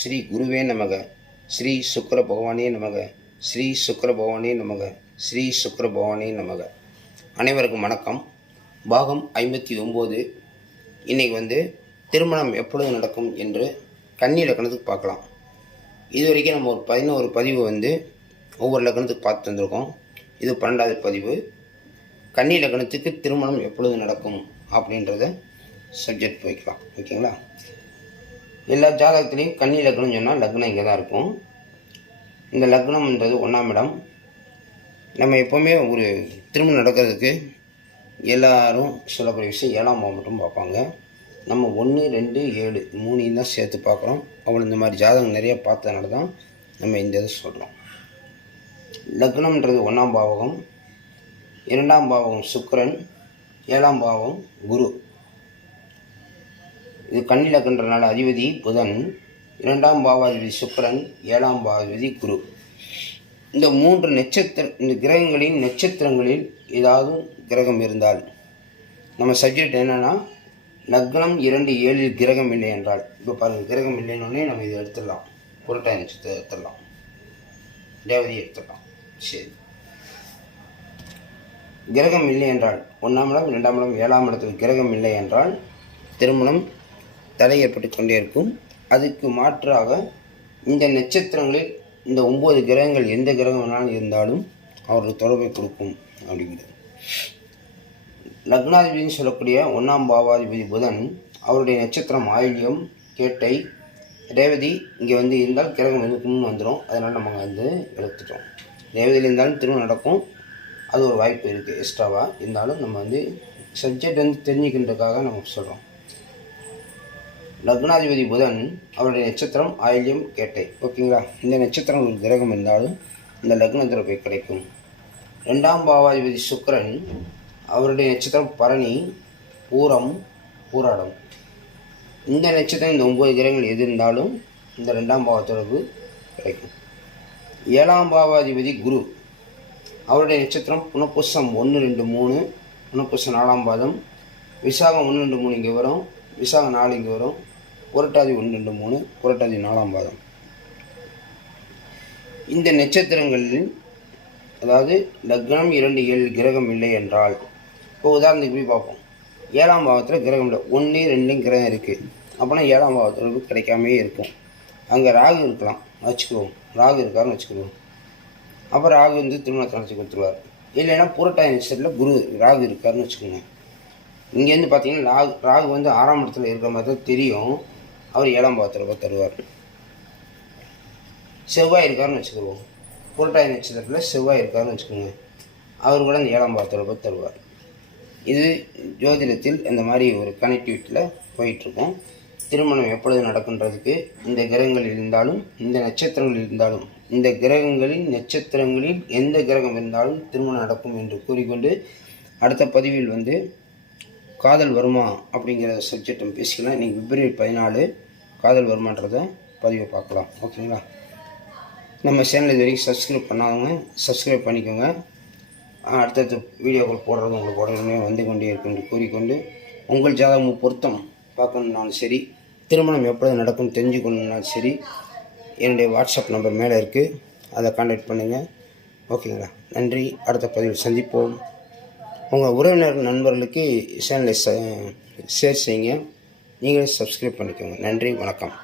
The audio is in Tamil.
ஸ்ரீ குருவே நமக. ஸ்ரீ சுக்கர பகவானே நமக. ஸ்ரீ சுக்கர பகவானே நமக. ஸ்ரீ சுக்கர பகவானே நமக. அனைவருக்கும் வணக்கம். பாகம் 59. இன்றைக்கி திருமணம் எப்பொழுது நடக்கும் என்று கன்னி லக்னத்துக்கு பார்க்கலாம். இது வரைக்கும் நம்ம ஒரு 11 பதிவு ஒவ்வொரு லக்னத்துக்கு பார்த்து வந்திருக்கோம். இது 12வது பதிவு. கன்னி லக்னத்துக்கு திருமணம் எப்பொழுது நடக்கும் அப்படின்றத சப்ஜெக்ட் வைக்கலாம். ஓகேங்களா? எல்லா ஜாதகத்துலேயும் கன்னி லக்னம் சொன்னால் லக்னம் இங்கே தான் இருக்கும். இந்த லக்னம்ன்றது 1ஆம் இடம். நம்ம எப்போவுமே ஒரு திருமணம் நடக்கிறதுக்கு எல்லோரும் சொல்லக்கூடிய விஷயம் 7ஆம் பாவம் மட்டும் பார்ப்பாங்க. நம்ம 1, 2, 7 3 தான் சேர்த்து பார்க்குறோம். அவ்வளோ இந்த மாதிரி ஜாதகம் நிறைய பார்த்ததுனால தான் நம்ம இந்த இதை சொல்கிறோம். லக்னம்ன்றது 1ஆம் பாவகம், 2ஆம் பாவகம் சுக்கிரன், 7ஆம் பாவகம் குரு. இது கன்னி லக்னன்றனால அதிபதி புதன், 2ஆம் பாவாதிபதி சுக்கிரன், 7ஆம் பாவாதிபதி குரு. இந்த 3 இந்த கிரகங்களின் நட்சத்திரங்களில் ஏதாவது கிரகம் இருந்தால் நம்ம சப்ஜெக்ட் என்னென்னா லக்னம் 2, 7 கிரகம் இல்லை என்றால், இப்போ பாருங்கள், கிரகம் இல்லைன்னொடனே நம்ம இதை எடுத்துடலாம். புரட்டாதி நட்சத்திரம் எடுத்துடலாம், ரேவதி எடுத்துடலாம். சரி, கிரகம் இல்லை என்றால் 1ஆம் இடம், 2ஆம் இடம், 7ஆம் இடத்தில் கிரகம் இல்லை என்றால் திருமணம் தடை ஏற்பட்டு கொண்டே இருக்கும். அதுக்கு மாற்றாக இந்த நட்சத்திரங்களில் இந்த 9 கிரகங்கள் எந்த கிரகம் வேணாலும் இருந்தாலும் அவருக்கு தொடர்பை கொடுக்கும் அப்படிங்கிறது. லக்னாதிபதினு சொல்லக்கூடிய 1ஆம் பாவாதிபதி புதன், அவருடைய நட்சத்திரம் ஆயில்யம், கேட்டை, ரேவதி. இங்கே இருந்தால் கிரகம் இருக்குன்னு வந்துடும். அதனால் நம்ம எடுத்துட்டோம். ரேவதியில் இருந்தாலும் திருமணம் நடக்கும். அது ஒரு வாய்ப்பு இருக்குது எக்ஸ்ட்ராவாக. இருந்தாலும் நம்ம சப்ஜெக்ட் தெரிஞ்சுக்கின்றதுக்காக நம்ம சொல்கிறோம். லக்னாதிபதி புதன், அவருடைய நட்சத்திரம் ஆயில்யம், கேட்டை. ஓகேங்களா? இந்த நட்சத்திரம் ஒரு கிரகம் இருந்தாலும் இந்த லக்ன தொடர்பை கிடைக்கும். 2ஆம் பாவாதிபதி சுக்கிரன், அவருடைய நட்சத்திரம் பரணி, பூரம், பூராடம். இந்த நட்சத்திரம் இந்த 9 கிரகங்கள் எது இருந்தாலும் இந்த 2ஆம் பாவ தொடர்பு கிடைக்கும். 7ஆம் பாவாதிபதி குரு, அவருடைய நட்சத்திரம் புனப்பூசம் 1, 2, 3, புனப்பூசம் 4ஆம் பாதம், விசாகம் 1, 2, 3 இங்கே வரும், விசாகம் 4 இங்கே வரும், புரட்டாதி 1, 2, 3, புரட்டாதி 4ஆம் பாதம். இந்த நட்சத்திரங்களில் அதாவது லக்னம் 2, 7 கிரகம் இல்லை என்றால், இப்போ உதாரணத்துக்கு போய் பார்ப்போம். 7ஆம் பாவத்தில் கிரகம் இல்லை, 1, 2 கிரகம் இருக்குது. அப்போனா 7ஆம் பாவத்தில் கிடைக்காமே இருக்கும். அங்கே ராகு இருக்கலாம் வச்சுக்குவோம், ராகு இருக்காருன்னு வச்சுக்குவோம். அப்போ ராகு திருமணத்தை நடத்தி கொடுத்துருவார். இல்லைன்னா புரட்டாதி நட்சத்திரத்தில் குரு ராகு இருக்காருன்னு வச்சுக்கோங்க. இங்கேருந்து பார்த்தீங்கன்னா ராகு 6ஆம் இடத்துல இருக்கிற மாதிரி தான் தெரியும். அவர் 7ஆம் பாவத்தில் தருவார். செவ்வாய் இருக்காருன்னு வச்சுக்குவோம். புரட்டாதி நட்சத்திரத்தில் செவ்வாய் இருக்காருன்னு வச்சுக்கோங்க. அவர் கூட 7ஆம் பாவத்தில் தருவார். இது ஜோதிடத்தில் இந்த மாதிரி ஒரு கனெக்டிவிட்டியில் போயிட்டுருக்கோம். திருமணம் எப்பொழுது நடக்கின்றதுக்கு இந்த கிரகங்கள் இருந்தாலும் இந்த நட்சத்திரங்கள் இருந்தாலும், இந்த கிரகங்களின் நட்சத்திரங்களில் எந்த கிரகம் இருந்தாலும் திருமணம் நடக்கும் என்று கூறிக்கொண்டு, அடுத்த பதிவில் காதல் வருமா அப்படிங்கிற சப்ஜெக்ட் நம்ம பேசிக்கலாம். இன்றைக்கி பிப்ரவரி 14 காதல் வருமானன்றதை பதிவை பார்க்கலாம். ஓகேங்களா? நம்ம சேனல் இது வரைக்கும் சப்ஸ்கிரைப் பண்ணாதவங்க சப்ஸ்கிரைப் பண்ணிக்கோங்க. அடுத்தடுத்த வீடியோக்கள் போடுறது உங்களுக்கு உடனே வந்து கொண்டே இருக்குன்னு கூறிக்கொண்டு, உங்கள் ஜாதகம் பொருத்தம் பார்க்கணுன்னாலும் சரி, திருமணம் எப்பொழுது நடக்கும் தெரிஞ்சுக்கணுன்னாலும் சரி, என்னுடைய வாட்ஸ்அப் நம்பர் மேலே இருக்குது, அதை கான்டாக்ட் பண்ணுங்கள். ஓகேங்களா? நன்றி. அடுத்த பதிவில் சந்திப்போம். உங்கள் உறவினர் நண்பர்களுக்கு சேனலை ஷேர் செய்யுங்க. நீங்களே சப்ஸ்கிரைப் பண்ணிக்கோங்க. நன்றி, வணக்கம்.